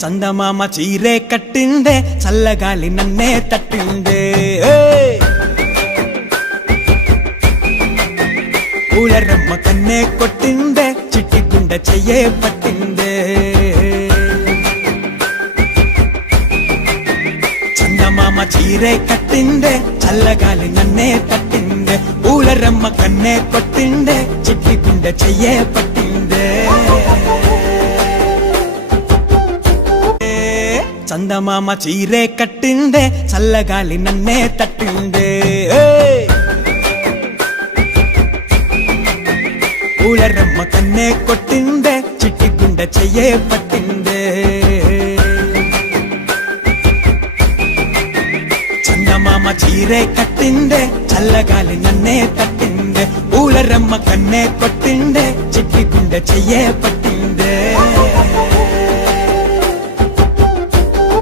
చందమామ చీరే కట్టిందే చల్లగాలి నన్నే తట్టిందే పూలరమ్మ కన్నే కొట్టిందే చిట్టి గుండె చెయ్యే పట్టిందే చందమామ చీరే కట్టిందే చల్లగాలి నన్నే తట్టిందే పూలరమ్మ కన్నే కొట్టిందే చిట్టి గుండె చెయ్యే పట్టిందే చందమామ చీరే కట్టిందే చల్లగాలి నన్నే తట్టిందే పూలరమ్మ కన్నే కొట్టిందే చిట్టి గుండె చెయ్యే పట్టిందే చందమామ చీరే కట్టిందే చల్లగాలి నన్నే తట్టిందే పూలరమ్మ కన్నే కొట్టిందే చిట్టి గుండె చెయ్యే పట్టిందే